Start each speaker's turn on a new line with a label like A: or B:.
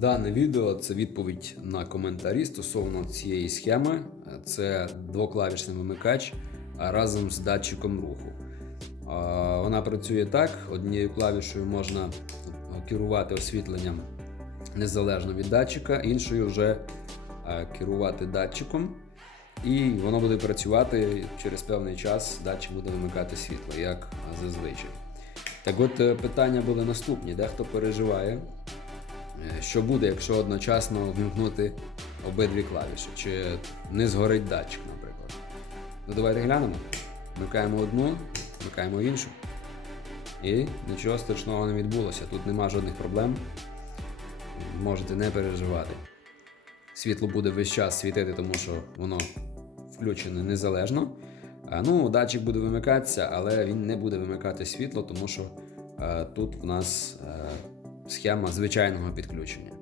A: Дане відео це відповідь на коментарі стосовно цієї схеми. Це двоклавішний вимикач разом з датчиком руху. Вона працює так: однією клавішою можна керувати освітленням незалежно від датчика, іншою вже керувати датчиком. І воно буде працювати через певний час. Датчик буде вимикати світло, як зазвичай. Так от е, питання були наступні: дехто переживає, Е, Що буде, якщо одночасно вимкнути обидві клавіші? Чи не згорить датчик, наприклад? Ну давайте глянемо. Вмикаємо одну, вмикаємо іншу. І нічого страшного не відбулося. Тут нема жодних проблем. Можете не переживати. Світло буде весь час світити, тому що воно включене незалежно. Ну, датчик буде вимикатися, але він не буде вимикати світло, тому що е, тут в нас е, схема звичайного підключення.